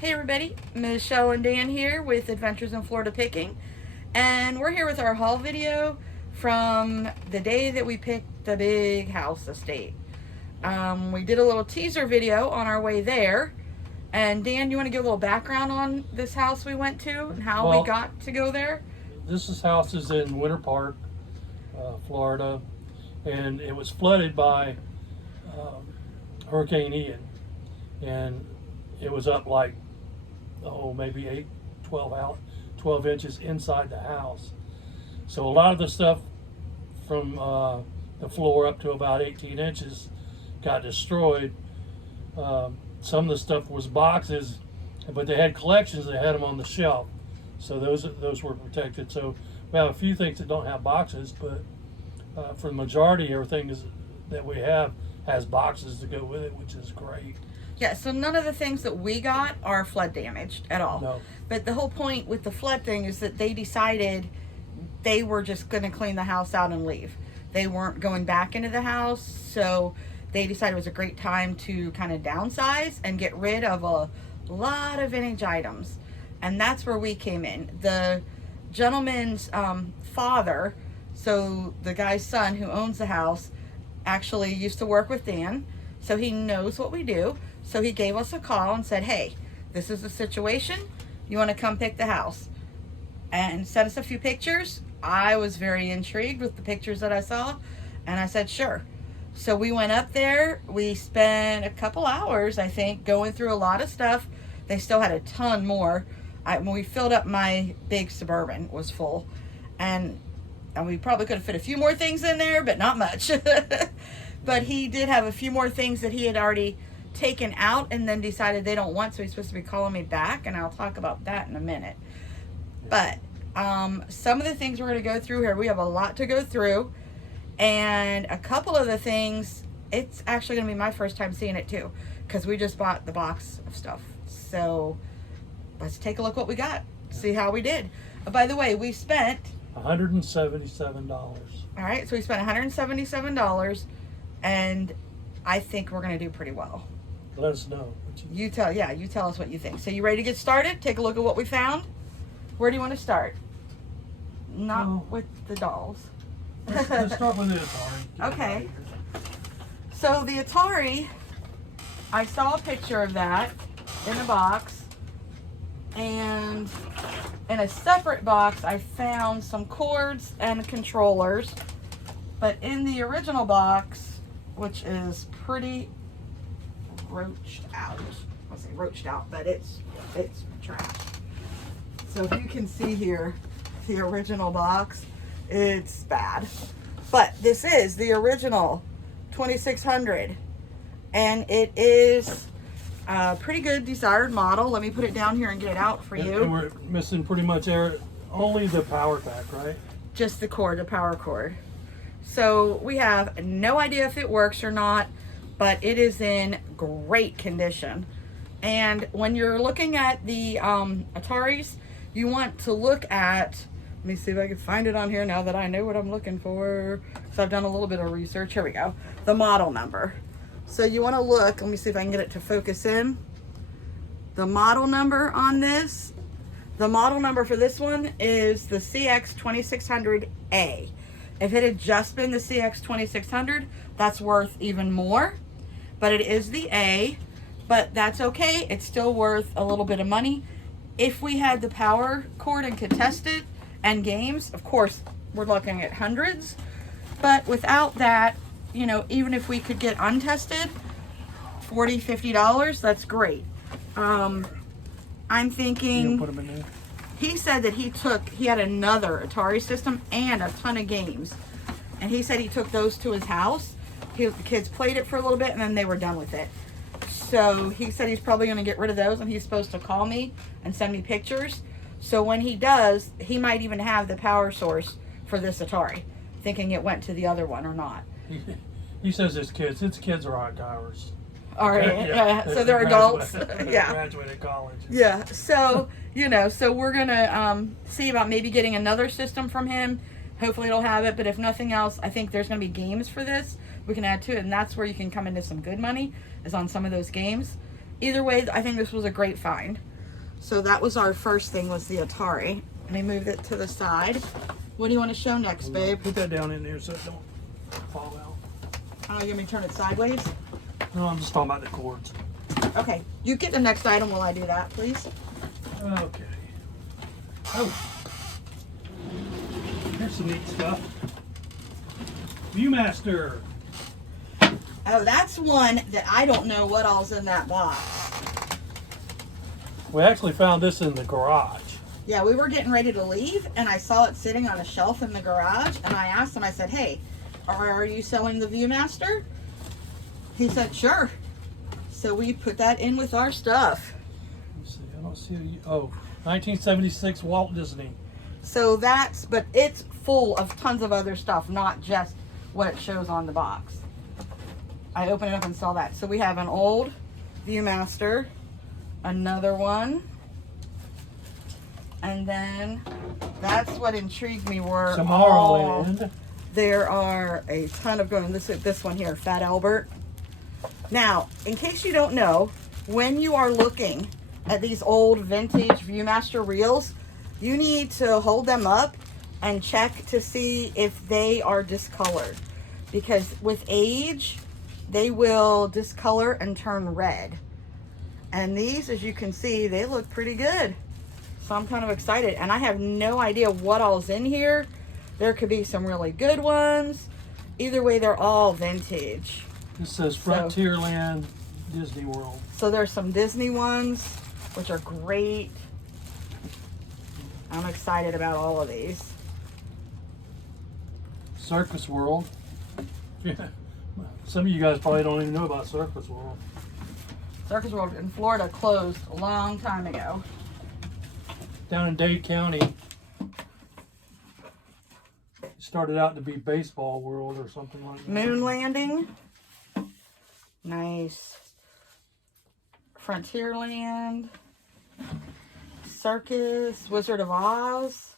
Hey everybody, Michelle and Dan here with Adventures in Florida Picking, and we're here with our haul video from the day that we picked the big house estate. We did a little teaser video on our way there, and Dan, you want to give a little background on this house we went to and how we got to go there? House is in Winter Park, Florida, and it was flooded by Hurricane Ian, and it was up like maybe 12 inches inside the house. So a lot of the stuff from the floor up to about 18 inches got destroyed. Some of the stuff was boxes, but they had collections. They had them on the shelf, so those were protected. So we have a few things that don't have boxes, but for the majority, everything that we have has boxes to go with it, which is great. Yeah, so none of the things that we got are flood damaged at all. No. But the whole point with the flood thing is that they decided they were just going to clean the house out and leave. They weren't going back into the house, so they decided it was a great time to kind of downsize and get rid of a lot of vintage items. And that's where we came in. The gentleman's father, so the guy's son who owns the house, actually used to work with Dan, so he knows what we do. So he gave us a call and said, hey, this is the situation. You want to come pick the house? And sent us a few pictures. I was very intrigued with the pictures that I saw, and I said, sure. So we went up there. We spent a couple hours, I think, going through a lot of stuff. They still had a ton more. When we filled up, my big Suburban was full. And we probably could have fit a few more things in there, but not much. But he did have a few more things that he had already taken out and then decided they don't want, so he's supposed to be calling me back, and I'll talk about that in a minute. But some of the things we're going to go through here, we have a lot to go through, and a couple of the things, it's actually going to be my first time seeing it too, because we just bought the box of stuff. So let's take a look what we got, see how we did. By the way, we spent $177. All right, so we spent $177, and I think we're going to do pretty well. Let us know. You tell us what you think. So you ready to get started? Take a look at what we found. Where do you want to start? Not with the dolls. Let's start with the Atari. Okay. So the Atari, I saw a picture of that in a box, and in a separate box I found some cords and controllers, but in the original box, which is pretty roached out. I say roached out, but it's trash. So if you can see here, the original box, it's bad. But this is the original 2600, and it is a pretty good desired model. Let me put it down here and get it out for you. And we're missing pretty much only the power pack, right? Just the cord, the power cord. So we have no idea if it works or not, but it is in great condition. And when you're looking at the Ataris, you want to look at, let me see if I can find it on here now that I know what I'm looking for, because I've done a little bit of research. Here we go, the model number. So you want to look, let me see if I can get it to focus in. The model number on this, the model number for this one is the CX2600A. If it had just been the CX2600, that's worth even more. But it is the A, but that's okay. It's still worth a little bit of money. If we had the power cord and could test it and games, of course, we're looking at hundreds. But without that, you know, even if we could get untested, $40, $50, that's great. I'm thinking, Put them in there. he said that he had another Atari system and a ton of games. And he said he took those to his house. The kids played it for a little bit and then they were done with it. So he said he's probably going to get rid of those, and he's supposed to call me and send me pictures. So when he does, he might even have the power source for this Atari, thinking it went to the other one or not. He says his kids are hot towers. All right, yeah. So they're adults. Yeah. Graduated college. Yeah. So, you know, so we're going to see about maybe getting another system from him. Hopefully it'll have it, but if nothing else, I think there's going to be games for this we can add to it, and that's where you can come into some good money, is on some of those games. either way, I think this was a great find. So that was our first thing, was the Atari. And I moved it to the side. What do you want to show next, babe? Put that down in there so it don't fall out. Oh, you want me to turn it sideways? No, I'm just talking about the cords. Okay, you get the next item while I do that, please. Okay. Oh. Here's some neat stuff. Viewmaster. Oh, that's one that I don't know what all's in that box. We actually found this in the garage. Yeah, we were getting ready to leave, and I saw it sitting on a shelf in the garage, and I asked him, I said, hey, are you selling the Viewmaster? He said, sure. So we put that in with our stuff. Let's see, I don't see a, oh, 1976 Walt Disney. So that's, but it's full of tons of other stuff, not just what it shows on the box. I opened it up and saw that. So we have an old Viewmaster, another one, and then that's what intrigued me were Tomorrowland. there are a ton of going. This one here, Fat Albert. Now, in case you don't know, when you are looking at these old vintage Viewmaster reels, you need to hold them up and check to see if they are discolored, because with age they will discolor and turn red. And these, as you can see, they look pretty good. So I'm kind of excited, and I have no idea what all's in here. There could be some really good ones. Either way, they're all vintage. This says Frontierland Disney World. So there's some Disney ones, which are great. I'm excited about all of these. Circus World. Some of you guys probably don't even know about Circus World. Circus World in Florida closed a long time ago. Down in Dade County. It started out to be Baseball World or something like that. Moon Landing. Nice. Frontierland. Circus. Wizard of Oz.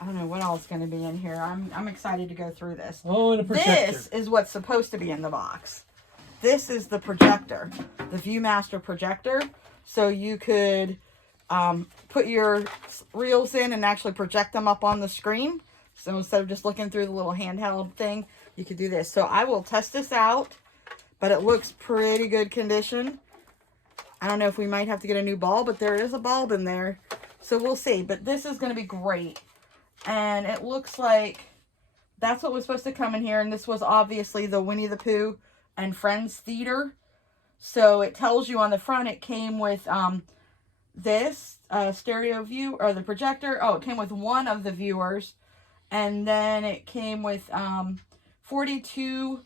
I don't know what else is going to be in here. I'm excited to go through this. Oh, and a projector. This is what's supposed to be in the box. This is the projector, the Viewmaster projector. So you could put your reels in and actually project them up on the screen. So instead of just looking through the little handheld thing, you could do this. So I will test this out, but it looks pretty good condition. I don't know if we might have to get a new bulb, but there is a bulb in there. So we'll see. But this is going to be great. And it looks like that's what was supposed to come in here. And this was obviously the Winnie the Pooh and Friends Theater. So it tells you on the front it came with this stereo view, or the projector. Oh, it came with one of the viewers. And then it came with 42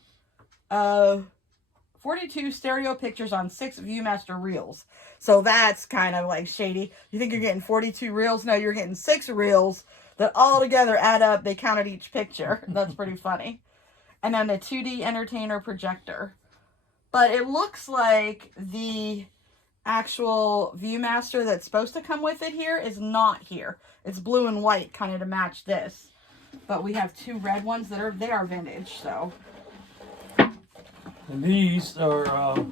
stereo pictures on 6 Viewmaster reels. So that's kind of like shady. You think you're getting 42 reels? No, you're getting 6 reels that all together add up. They counted each picture. That's pretty funny. And then the 2D entertainer projector. But it looks like the actual Viewmaster that's supposed to come with it here is not here. It's blue and white, kind of to match this. But we have 2 red ones that are vintage, so. And these are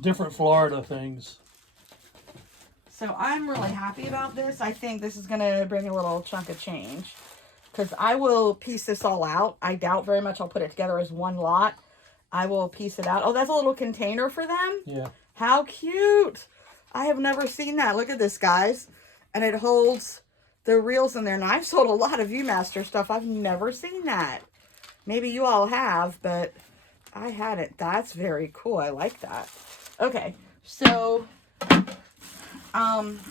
different Florida things. So I'm really happy about this. I think this is going to bring a little chunk of change, because I will piece this all out. I doubt very much I'll put it together as one lot. I will piece it out. Oh, that's a little container for them? Yeah. How cute. I have never seen that. Look at this, guys. And it holds the reels in there. And I've sold a lot of Viewmaster stuff. I've never seen that. Maybe you all have, but I hadn't. That's very cool. I like that. Okay, so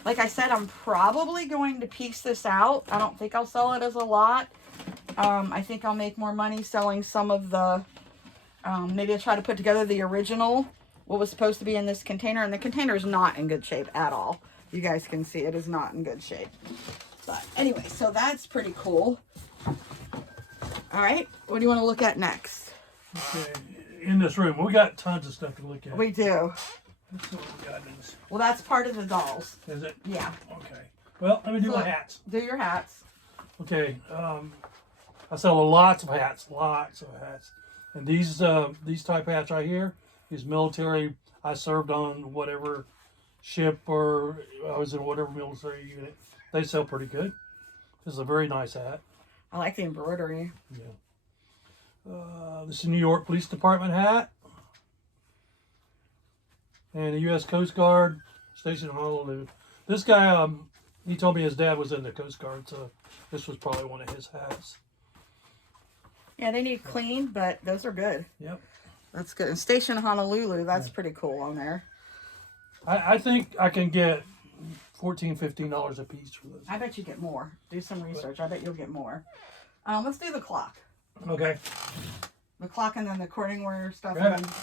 like I said, I'm probably going to piece this out. I don't think I'll sell it as a lot. I think I'll make more money selling some of the, maybe I'll try to put together the original, what was supposed to be in this container. And the container is not in good shape at all. You guys can see it is not in good shape. But anyway, so that's pretty cool. All right, what do you want to look at next? Okay. In this room, we got tons of stuff to look at. We do. Let's see what we got in this. Well, that's part of the dolls. Is it? Yeah. Okay. Well, let me do my hats. Do your hats. Okay. I sell lots of hats. And these type hats right here He's military. I served on whatever ship or I was in whatever military unit. They sell pretty good. This is a very nice hat. I like the embroidery. Yeah. This is a New York Police Department hat. And the U.S. Coast Guard, Station Honolulu. This guy, he told me his dad was in the Coast Guard, so this was probably one of his hats. Yeah, they need clean, but those are good. Yep. That's good. And Station Honolulu, that's pretty cool on there. I think I can get $14, $15 a piece for this. I bet you get more. Do some research. I bet you'll get more. Let's do the clock. Okay. The clock and then the Corningware stuff. Yeah. And then...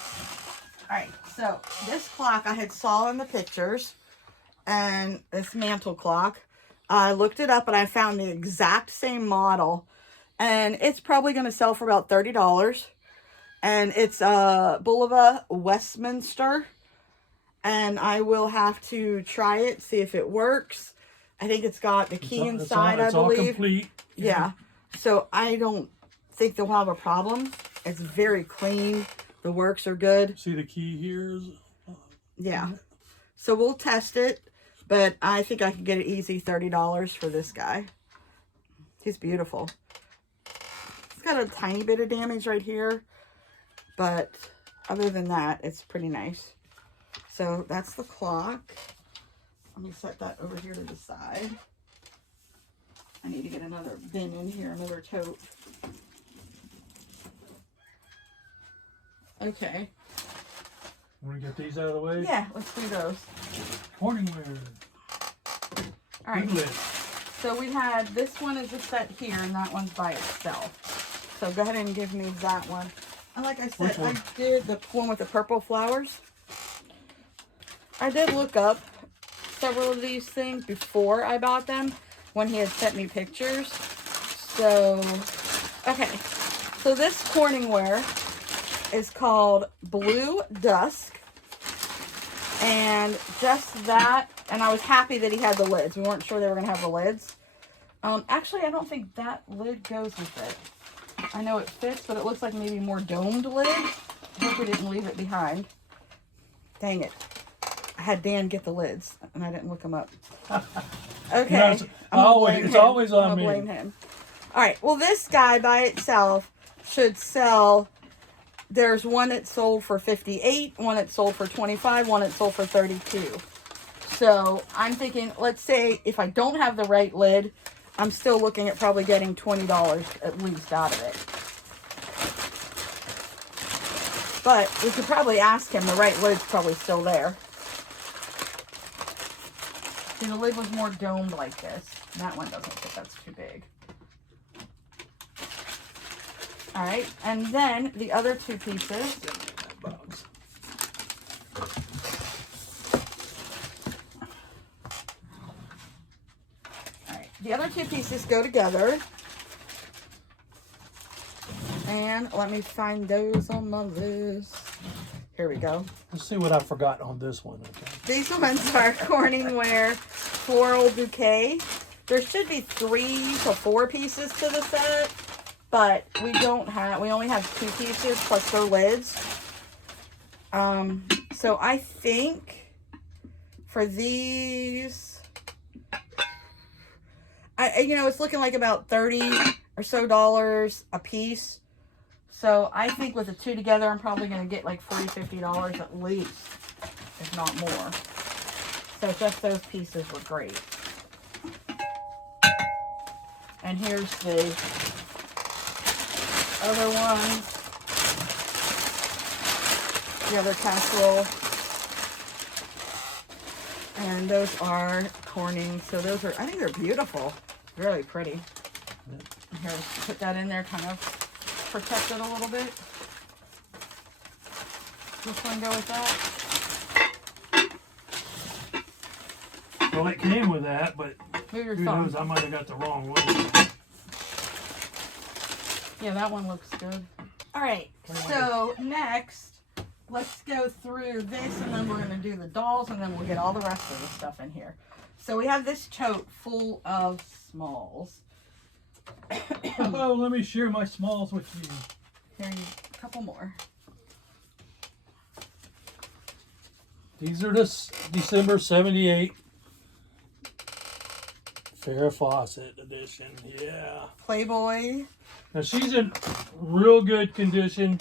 All right, so this clock I had saw in the pictures, and this mantle clock. I looked it up and I found the exact same model, and it's probably going to sell for about $30. And it's Bulova Westminster, and I will have to try it, see if it works. I think it's got the key inside, I believe. It's all complete. Yeah, so I don't think they'll have a problem. It's very clean. The works are good. See the key here? Yeah. So we'll test it, but I think I can get it easy $30 for this guy. He's beautiful. It's got a tiny bit of damage right here, but other than that, it's pretty nice. So that's the clock. Let me set that over here to the side. I need to get another bin in here, another tote. Okay. Want to get these out of the way? Yeah, let's do those. Corningware. All right. Big So we had, this one is a set here, and that one's by itself. So go ahead and give me that one. And like I said, I did the one with the purple flowers. I did look up several of these things before I bought them, when he had sent me pictures. So, okay. So this Corningware is called Blue Dusk. And just that, and I was happy that he had the lids. We weren't sure they were going to have the lids. Actually, I don't think that lid goes with it. I know it fits, but it looks like maybe more domed lid. I hope we didn't leave it behind. Dang it. I had Dan get the lids, and I didn't look them up. Okay. No, it's always on I'm me. gonna blame him. All right. Well, this guy by itself should sell. There's one that sold for $58, one that sold for $25, one that sold for $32. So I'm thinking, let's say if I don't have the right lid, I'm still looking at probably getting $20 at least out of it. But we could probably ask him. The right lid's probably still there. See, the lid was more domed like this. That one doesn't fit. That's too big. All right, and then the other two pieces. All right, the other two pieces go together. And let me find those on my list. Here we go. Let's see what I forgot on this one. Okay. These ones are Corningware Floral Bouquet. There should be 3 to 4 pieces to the set, but we only have 2 pieces plus their lids. So I think for these, it's looking like about $30 or so a piece. So I think with the 2 together, I'm probably going to get like $40, $50 at least, if not more. So just those pieces were great. And here's the other one, the other casserole. And those are Corning. So those are, I think they're beautiful. Really pretty. Here, let's put that in there, kind of protect it a little bit. This one go with that. Well, it came with that, but Move your who thumb. knows? I might have got the wrong one. Yeah, that one looks good. All right, so next, let's go through this, and then we're going to do the dolls, and then we'll get all the rest of the stuff in here. So we have this tote full of smalls. Oh, let me share my smalls with you. Here, a couple more. These are the December 78 Farrah Fawcett edition. Yeah. Playboy. Now she's in real good condition.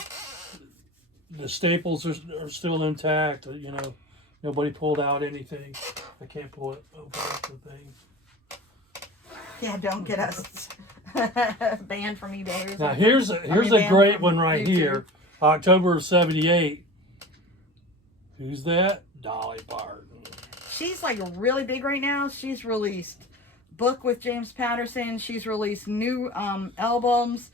The staples are still intact. You know, nobody pulled out anything. I can't pull it open the thing. Yeah, don't get us banned from eBay. Now here's a great one right here. October of 78. Who's that? Dolly Parton. She's like really big right now. She's released book with James Patterson. She's released new albums.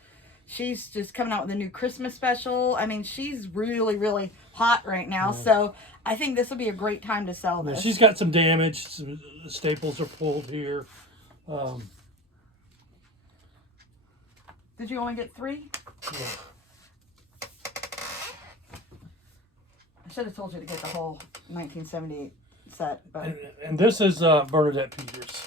She's just coming out with a new Christmas special. I mean, she's really, really hot right now. Yeah. So I think this will be a great time to sell this. She's got some damage. Some staples are pulled here. Did you only get 3? Yeah. I should have told you to get the whole 1978 set. But and this is Bernadette Peters.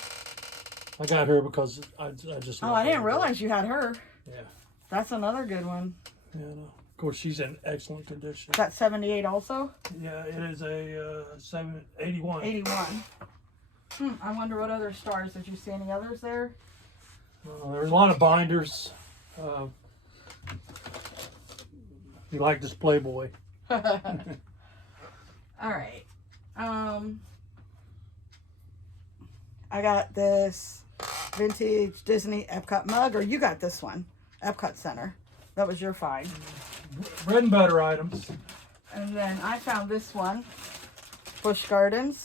I got her because I just. Oh, I didn't realize you had her. Yeah. That's another good one. Yeah, no. Of course, she's in excellent condition. That's 78 also? Yeah, it is a 81. 81. I wonder what other stars. Did you see any others there? There's a lot of binders. You like this Playboy. All right. I got this vintage Disney Epcot mug, or you got this one, Epcot Center. That was your find. Bread and butter items. And then I found this one, Busch Gardens.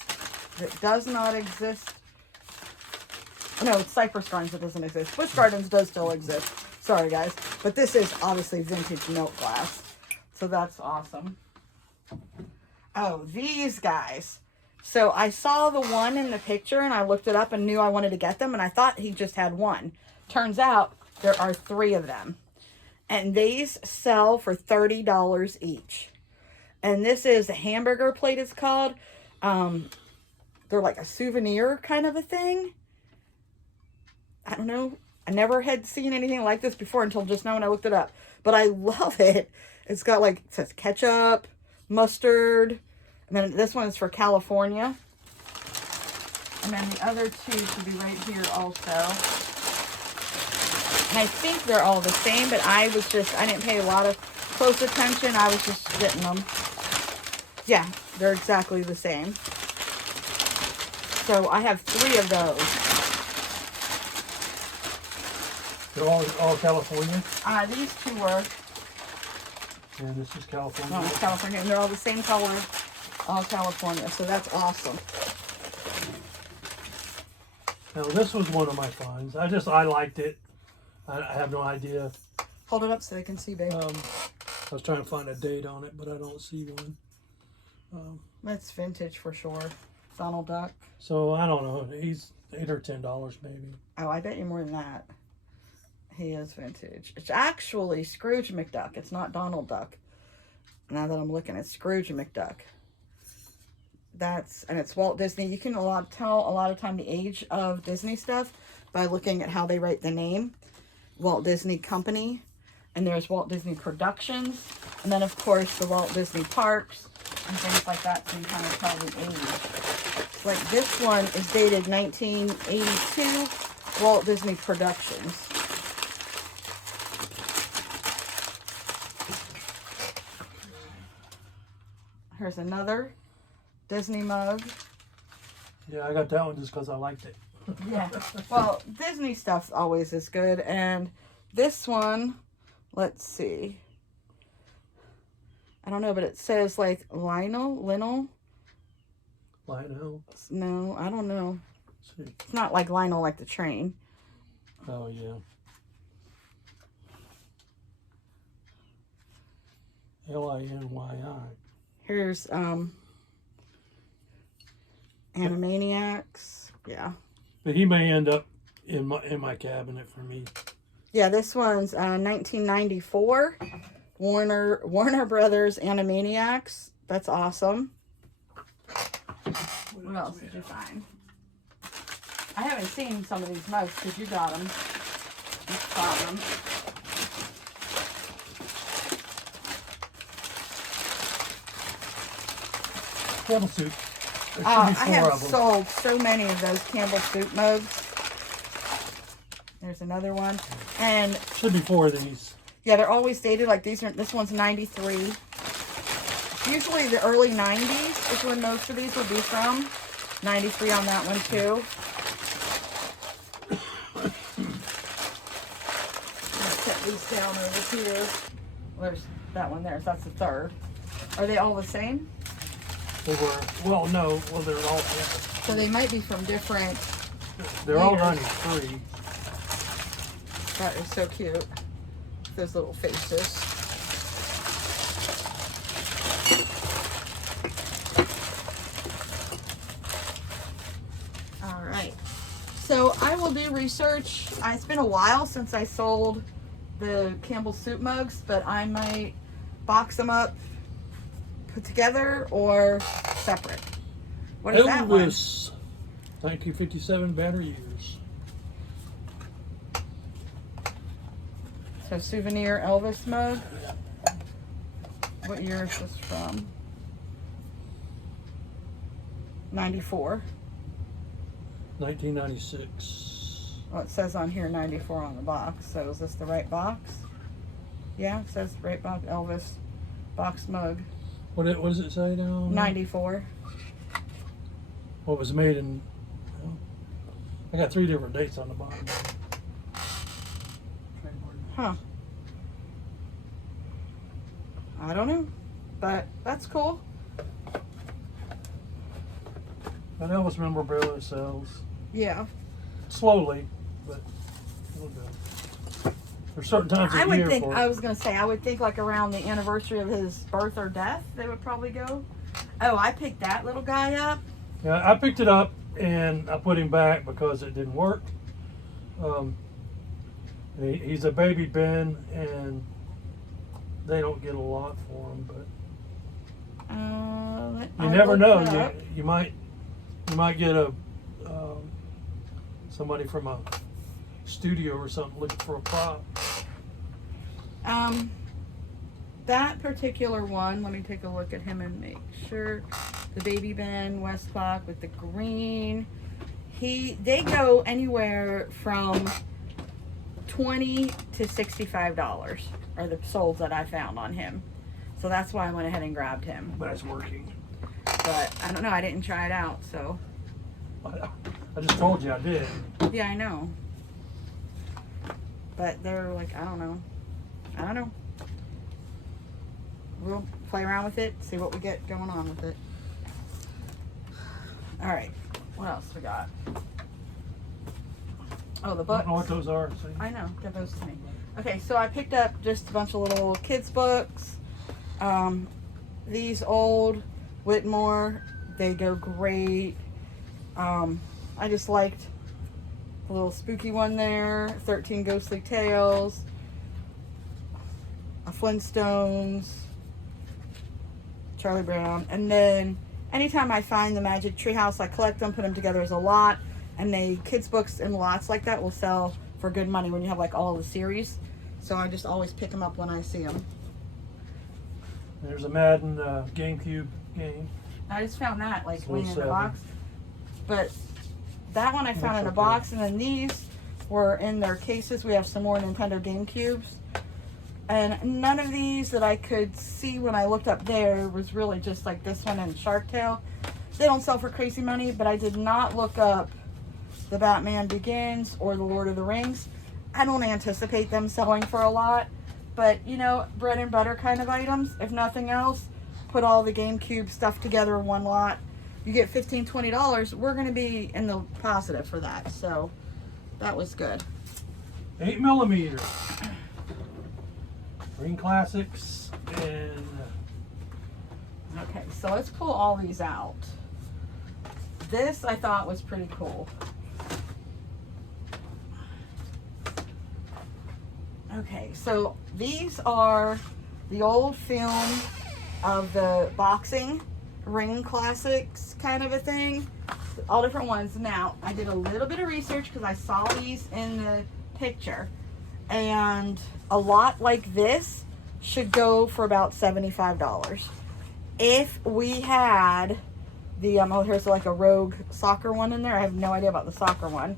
It does not exist. No, it's Cypress Gardens that doesn't exist. Busch Gardens does still exist. Sorry, guys. But this is obviously vintage milk glass. So that's awesome. Oh, these guys. So I saw the one in the picture and I looked it up and knew I wanted to get them. And I thought he just had one. Turns out there are 3 of them. And these sell for $30 each. And this is a hamburger plate, it's called. They're like a souvenir kind of a thing. I don't know. I never had seen anything like this before until just now when I looked it up. But I love it. It's got like, it says ketchup, mustard. And then this one is for California. And then the other 2 should be right here also. And I think they're all the same, but I didn't pay a lot of close attention. I was just getting them. Yeah, they're exactly the same. So I have 3 of those. They're all California? These 2 were. And this is California. No, it's California. And they're all the same color. All California. So that's awesome. Now this was one of my finds. I liked it. I have no idea. Hold it up so they can see, babe. I was trying to find a date on it, but I don't see one. That's vintage for sure. Donald Duck. So I don't know. He's $8 or $10 maybe. Oh, I bet you more than that. He is vintage. It's actually Scrooge McDuck. It's not Donald Duck. Now that I'm looking at Scrooge McDuck. And it's Walt Disney. You can tell a lot of time the age of Disney stuff by looking at how they write the name. Walt Disney Company. And there's Walt Disney Productions. And then, of course, the Walt Disney Parks and things like that. So you kind of tell the age. Like this one is dated 1982. Walt Disney Productions. Here's another Disney mug. Yeah, I got that one just because I liked it. Yeah. Well, Disney stuff always is good. And this one, let's see. I don't know, but it says like Lionel? Lionel? No, I don't know. Let's see. It's not like Lionel like the train. Oh, yeah. L-I-N-Y-I. Here's Animaniacs. Yeah. But he may end up in my cabinet for me. Yeah, this one's 1994. Warner Brothers Animaniacs. That's awesome. What else did you find? I haven't seen some of these mugs because you got them. You saw them. Campbell soup. There should be I 4 have of them. sold so many of those Campbell soup mugs. There's another one. And Should be 4 of these. yeah, they're always dated. Like this one's 93. Usually the early 90s is when most of these would be from. 93 on that one too. Let's set these down over here. There's that one there, so that's the third. Are they all the same? They were, well, no, well, they're all Campbell. So they might be from different. They're all Years. 93. That is so cute. Those little faces. All right. So I will do research. It's been a while since I sold the Campbell soup mugs, but I might box them up, put together, or separate. What is that one? Elvis, 1957 banner years. So souvenir Elvis mug. What year is this from? 94. 1996. Well, it says on here 94 on the box. So is this the right box? Yeah, it says right box. Elvis box mug. What does it say now? 94. What was made in? Well, I got 3 different dates on the bottom. Huh. I don't know. But that's cool. But Elvis memorabilia sells Yeah. slowly, but it'll go. There's certain times of I would year think, for it. I was going to say, I would think like around the anniversary of his birth or death, they would probably go. Oh, I picked that little guy up. Yeah, I picked it up and I put him back because it didn't work. He's a baby Ben, and they don't get a lot for him. But you never know. You might get a somebody from a studio or something looking for a prop. That particular one, let me take a look at him and make sure. The baby Ben West Clock with the green. They go anywhere from $20 to $65 are the soles that I found on him. So that's why I went ahead and grabbed him. But it's working. But I don't know, I didn't try it out, so. I just told you I did. Yeah, I know. But they're like, I don't know. We'll play around with it, see what we get going on with it. All right, what else we got? Oh, the I books. don't know what those are. See? I know, give those to me. Okay, so I picked up just a bunch of little kids books. These old Whitmore, they go great. I just liked the little spooky one there, 13 Ghostly Tales, a Flintstones, Charlie Brown, and then anytime I find the Magic Treehouse, I collect them, put them together as a lot, and they kids books in lots like that will sell for good money when you have like all the series. So I just always pick them up when I see them. There's a Madden GameCube game. I just found that like So laying in the 7. box, but that one I found in a box, and then these were in their cases. We have some more Nintendo GameCubes, and none of these that I could see when I looked up there was really just like this one and Shark Tale. They don't sell for crazy money, but I did not look up the Batman Begins or the Lord of the Rings. I don't anticipate them selling for a lot, but you know, bread and butter kind of items. If nothing else, put all the GameCube stuff together in one lot. You get $15, $20. We're going to be in the positive for that. So that was good. 8mm. Green Classics and Okay, so let's pull all these out. This I thought was pretty cool. Okay, so these are the old film of the boxing ring classics kind of a thing. All different ones. Now, I did a little bit of research because I saw these in the picture. And a lot like this should go for about $75. If we had The oh, here's like a rogue soccer one in there. I have no idea about the soccer one.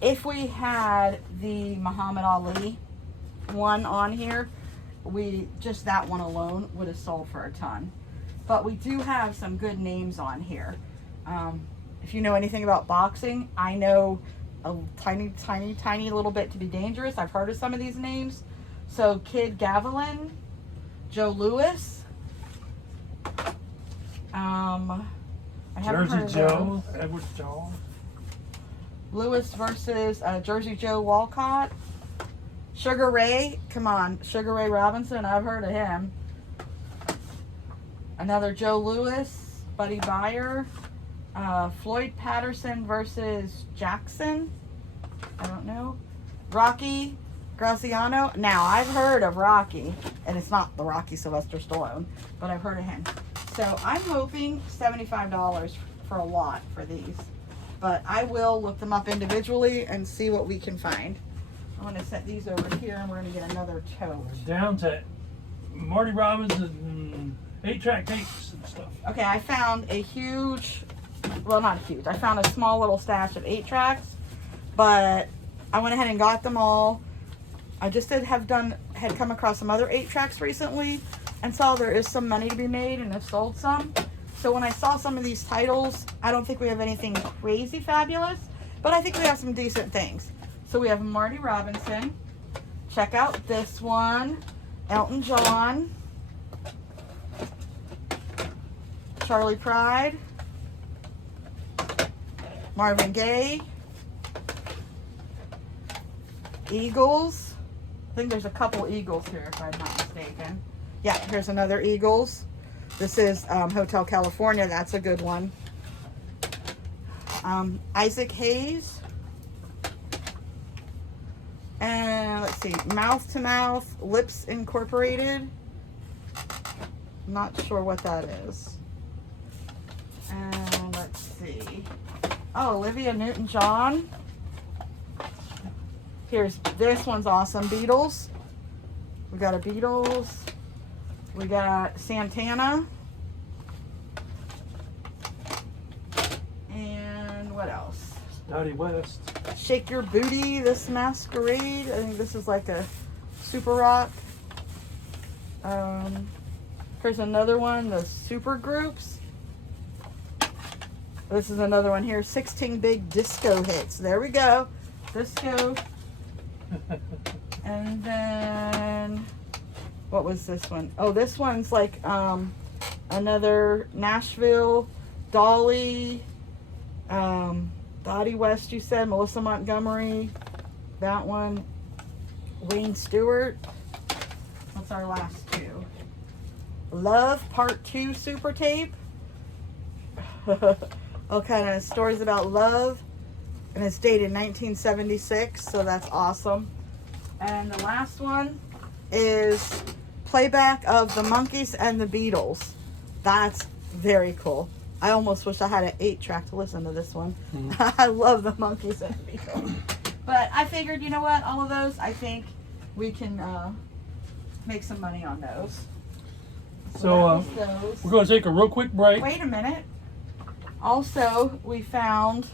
If we had the Muhammad Ali one on here, we just that one alone would have sold for a ton. But we do have some good names on here. If you know anything about boxing, I know a tiny little bit to be dangerous. I've heard of some of these names. So Kid Gavilan, Joe Louis. I haven't heard Jersey of Joe, those. Edward Jones. Lewis versus Jersey Joe Walcott. Sugar Ray, come on, Sugar Ray Robinson, I've heard of him. Another Joe Louis, Buddy Byer. Floyd Patterson versus Jackson. I don't know. Rocky Graziano. Now, I've heard of Rocky, and it's not the Rocky Sylvester Stallone, but I've heard of him. So I'm hoping $75 for a lot for these. But I will look them up individually and see what we can find. I'm going to set these over here, and we're going to get another tote. Down to Marty Robbins and 8-track tapes and stuff. Okay, I found a huge, well, not huge. I found a small little stash of 8-tracks, but I went ahead and got them all. I just had come across some other 8-tracks recently and saw there is some money to be made and have sold some. So when I saw some of these titles, I don't think we have anything crazy fabulous, but I think we have some decent things. So we have Marty Robinson. Check out this one. Elton John. Charlie Pride. Marvin Gaye. Eagles. I think there's a couple Eagles here if I'm not mistaken. Yeah, here's another Eagles. This is Hotel California. That's a good one. Isaac Hayes. And let's see, Mouth to Mouth, Lips Incorporated. Not sure what that is. And let's see. Oh, Olivia Newton-John. This one's awesome. Beatles. We got a Beatles. We got Santana. And what else? Dottie West. Shake Your Booty, This Masquerade. I think this is like a super rock. Here's another one, the super groups. This is another one here, 16 Big Disco Hits. There we go. Disco. And then, what was this one? Oh, this one's like another Nashville, Dolly, Dottie West, you said, Melissa Montgomery, that one, Wayne Stewart. What's our last two? Love Part 2 Super Tape. All kind of stories about love. And it's dated 1976, so that's awesome. And the last one is playback of the Monkees and the Beatles. That's very cool. I almost wish I had an 8-track to listen to this one. I love the Monkees and the Beatles. But I figured, you know what, all of those, I think we can make some money on those. So those. we're going to take a real quick break. Wait a minute. Also, I found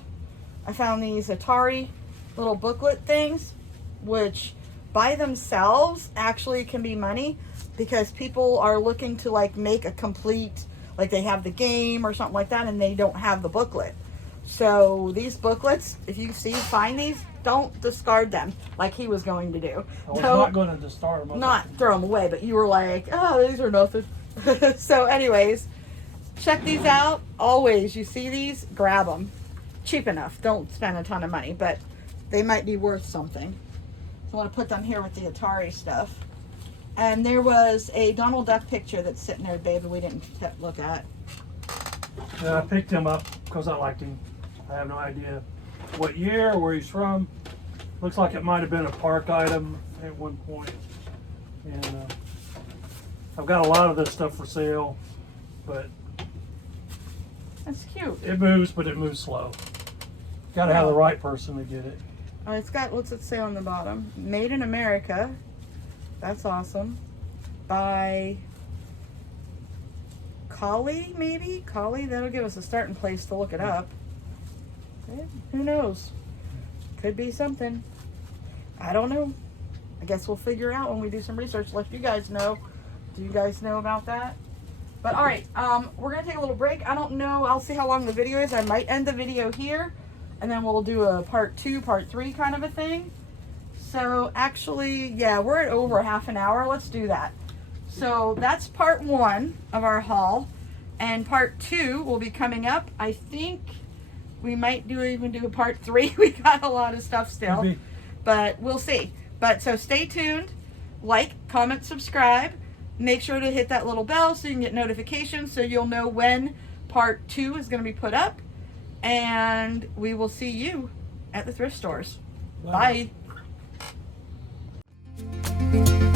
these Atari little booklet things, which by themselves actually can be money because people are looking to like make a complete, like they have the game or something like that and they don't have the booklet. So these booklets, if you find these, don't discard them like he was going to do. I was not going to discard them. Not throw them away, but you were like, oh, these are nothing. So anyways, check these out. Always, you see these, grab them. Cheap enough. Don't spend a ton of money, but they might be worth something. So I want to put them here with the Atari stuff. And there was a Donald Duck picture that's sitting there, babe, that we didn't look at. I picked him up because I liked him. I have no idea what year or where he's from. Looks like it might have been a park item at one point. And I've got a lot of this stuff for sale, but That's cute. it moves, but it moves slow. Got to have the right person to get it. Oh, it's got, what's it say on the bottom? Made in America. That's awesome. By Collie, maybe? Collie? That'll give us a starting place to look it up. Who knows? Could be something. I don't know. I guess we'll figure out when we do some research. Let you guys know. Do you guys know about that? But all right, we're gonna take a little break. I don't know. I'll see how long the video is. I might end the video here, and then we'll do a part 2, part 3 kind of a thing. So actually, yeah, we're at over half an hour. Let's do that. So that's part 1 of our haul, and part 2 will be coming up. I think we might even do a part 3. We got a lot of stuff still, Maybe. but we'll see. But so stay tuned. Like, comment, subscribe. Make sure to hit that little bell so you can get notifications so you'll know when part 2 is going to be put up. And we will see you at the thrift stores. Bye. Bye.